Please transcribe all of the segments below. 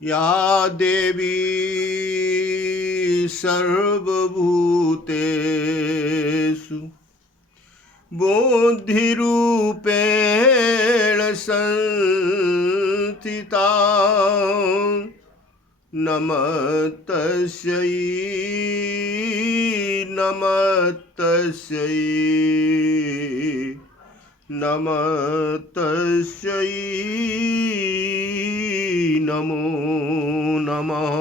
या देवी सर्वभूतेषु बुद्धिरूपेण संस्थिता नमस्तस्यै नमस्तस्यै नमस्तस्यै नमो नमः।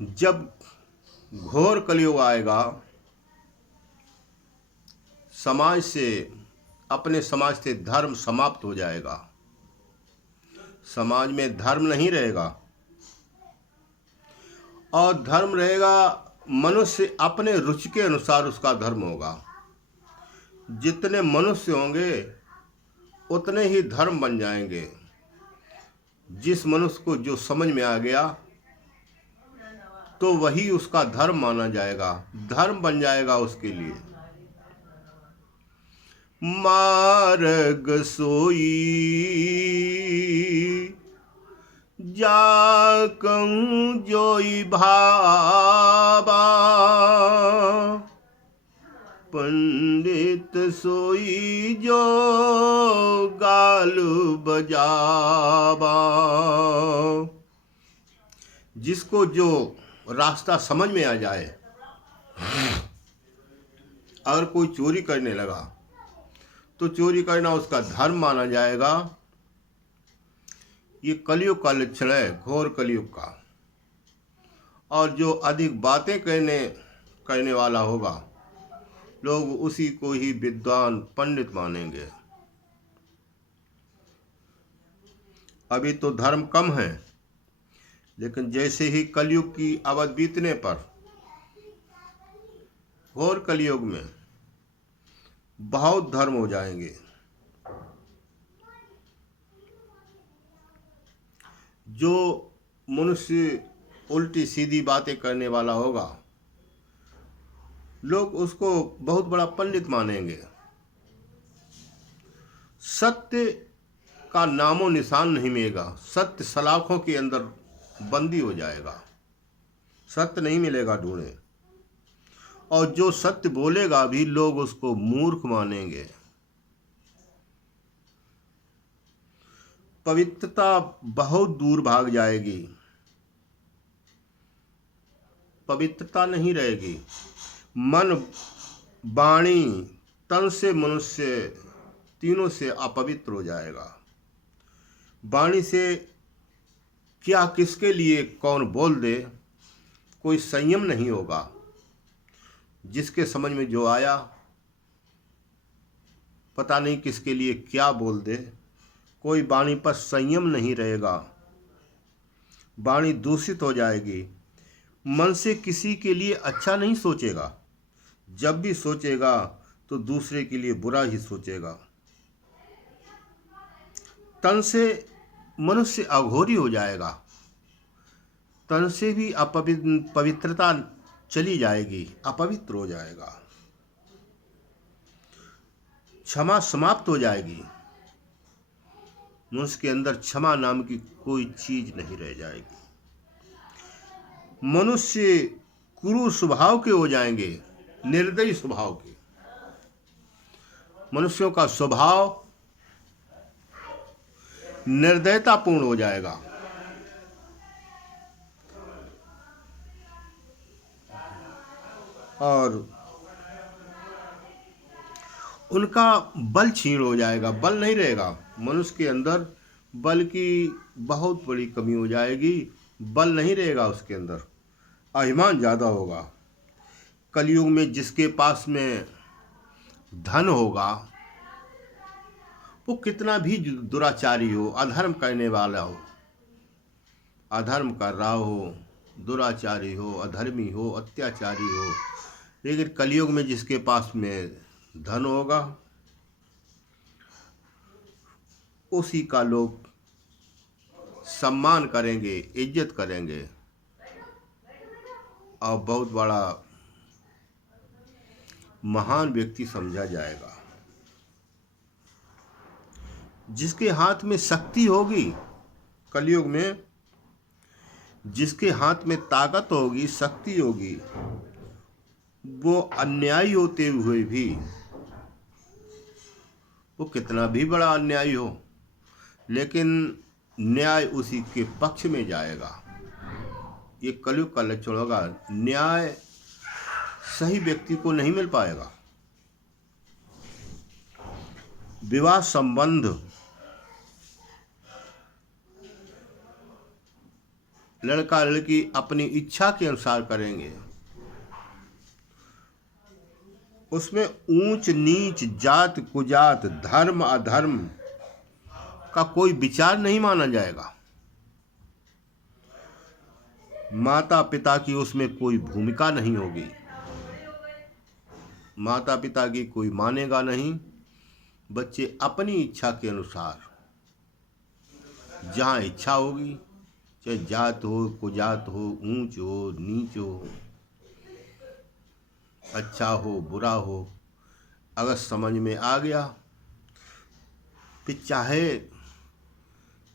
जब घोर कलयुग आएगा, अपने समाज से धर्म समाप्त हो जाएगा। समाज में धर्म नहीं रहेगा और धर्म रहेगा मनुष्य अपने रुचि के अनुसार उसका धर्म होगा। जितने मनुष्य होंगे उतने ही धर्म बन जाएंगे। जिस मनुष्य को जो समझ में आ गया तो वही उसका धर्म माना जाएगा, धर्म बन जाएगा उसके लिए। मार्ग सोई जाकं जोई भाबा, पंडित सोई जो गालु बजाबा। जिसको जो रास्ता समझ में आ जाए, अगर कोई चोरी करने लगा तो चोरी करना उसका धर्म माना जाएगा। ये कलयुग का लक्षण है, घोर कलयुग का। और जो अधिक बातें करने वाला होगा, लोग उसी को ही विद्वान पंडित मानेंगे। अभी तो धर्म कम है, लेकिन जैसे ही कलयुग की अवधि बीतने पर, घोर कलयुग में बहुत धर्म हो जाएंगे। जो मनुष्य उल्टी सीधी बातें करने वाला होगा, लोग उसको बहुत बड़ा पंडित मानेंगे। सत्य का नामो निशान नहीं मिलेगा। सत्य सलाखों के अंदर बंदी हो जाएगा, सत्य नहीं मिलेगा ढूंढे। और जो सत्य बोलेगा भी लोग उसको मूर्ख मानेंगे। पवित्रता बहुत दूर भाग जाएगी, पवित्रता नहीं रहेगी। मन, वाणी, तन से मनुष्य तीनों से अपवित्र हो जाएगा। वाणी से क्या किसके लिए कौन बोल दे, कोई संयम नहीं होगा। जिसके समझ में जो आया, पता नहीं किसके लिए क्या बोल दे, कोई वाणी पर संयम नहीं रहेगा। वाणी दूषित हो जाएगी। मन से किसी के लिए अच्छा नहीं सोचेगा, जब भी सोचेगा तो दूसरे के लिए बुरा ही सोचेगा। तन से मनुष्य अघोरी हो जाएगा, तन से भी पवित्रता चली जाएगी, अपवित्र हो जाएगा। क्षमा समाप्त हो जाएगी। मनुष्य के अंदर क्षमा नाम की कोई चीज नहीं रह जाएगी। मनुष्य क्रूर स्वभाव के हो जाएंगे, निर्दयी स्वभाव के। मनुष्यों का स्वभाव निर्दयतापूर्ण हो जाएगा। और उनका बल क्षीण हो जाएगा, बल नहीं रहेगा। मनुष्य के अंदर बल की बहुत बड़ी कमी हो जाएगी, बल नहीं रहेगा उसके अंदर, अभिमान ज़्यादा होगा। कलयुग में जिसके पास में धन होगा, वो कितना भी दुराचारी हो, अधर्म करने वाला हो, अधर्म कर रहा हो, दुराचारी हो, अधर्मी हो, अत्याचारी हो, लेकिन कलयुग में जिसके पास में धन होगा, उसी का लोग सम्मान करेंगे, इज्जत करेंगे और बहुत बड़ा महान व्यक्ति समझा जाएगा। जिसके हाथ में शक्ति होगी, कलयुग में जिसके हाथ में ताकत होगी, शक्ति होगी, वो अन्यायी होते हुए भी, वो कितना भी बड़ा अन्यायी हो, लेकिन न्याय उसी के पक्ष में जाएगा। ये कलयुग का लक्षण होगा। न्याय सही व्यक्ति को नहीं मिल पाएगा। विवाह संबंध लड़का लड़की अपनी इच्छा के अनुसार करेंगे, उसमें ऊंच नीच, जात कुजात, धर्म अधर्म का कोई विचार नहीं माना जाएगा। माता पिता की उसमें कोई भूमिका नहीं होगी। माता पिता की कोई मानेगा नहीं। बच्चे अपनी इच्छा के अनुसार जहाँ इच्छा होगी, चाहे जात हो, कुजात हो, ऊंच हो, नीच हो, अच्छा हो, बुरा हो, अगर समझ में आ गया, फिर चाहे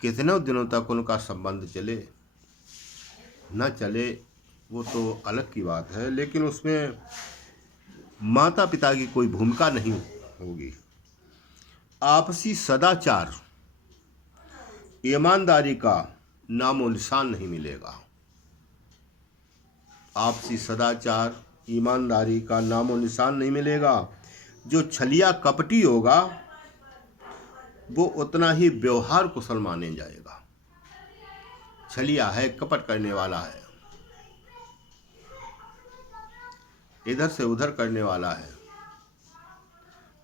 कितने दिनों तक उनका संबंध चले न चले, वो तो अलग की बात है, लेकिन उसमें माता पिता की कोई भूमिका नहीं होगी। आपसी सदाचार, ईमानदारी का नामो निशान नहीं मिलेगा। आपसी सदाचार, ईमानदारी का नामो निशान नहीं मिलेगा। जो छलिया कपटी होगा वो उतना ही व्यवहार कुशल माने जाएगा। छलिया है, कपट करने वाला है, इधर से उधर करने वाला है,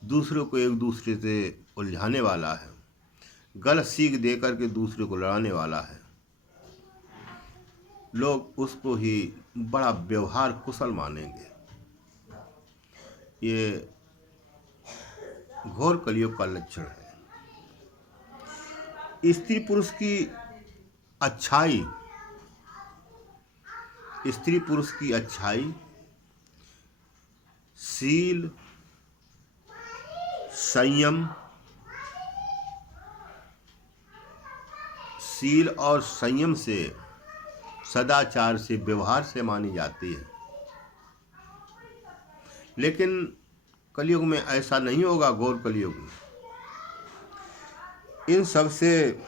दूसरों को एक दूसरे से उलझाने वाला है, गलत सीख दे करके दूसरे को लड़ाने वाला है। लोग उसको ही बड़ा व्यवहार कुशल मानेंगे। ये घोर कलयुग का लक्षण है। स्त्री पुरुष की अच्छाई, स्त्री पुरुष की अच्छाई, शील, संयम, शील और संयम से, सदाचार से, व्यवहार से मानी जाती है। लेकिन कलयुग में ऐसा नहीं होगा। घोर कलयुग में इन सब से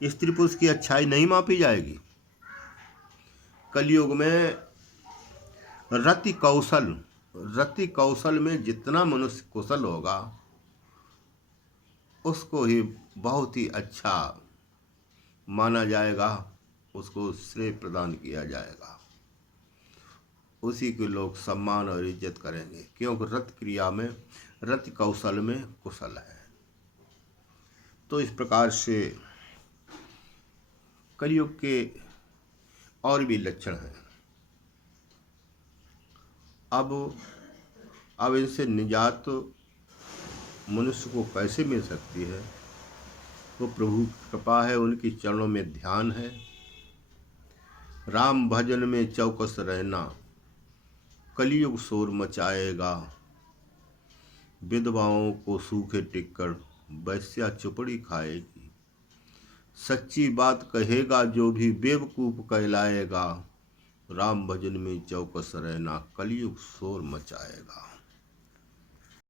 स्त्री पुरुष की अच्छाई नहीं मापी जाएगी। कलयुग में रति कौशल में जितना मनुष्य कुशल होगा उसको ही बहुत ही अच्छा माना जाएगा, उसको श्रेय प्रदान किया जाएगा, उसी के लोग सम्मान और इज्जत करेंगे, क्योंकि रति क्रिया में, रति कौशल में कुशल है। तो इस प्रकार से कलयुग के और भी लक्षण हैं। अब इनसे निजात मनुष्य को कैसे मिल सकती है? वो प्रभु की कृपा है, उनकी चरणों में ध्यान है, राम भजन में चौकस रहना, कलयुग शोर मचाएगा, विधवाओं को सूखे टिक्कर वैश्या चुपड़ी खाएगी, सच्ची बात कहेगा जो भी बेवकूफ कहलाएगा, राम भजन में चौकस रहना, कलयुग शोर मचाएगा।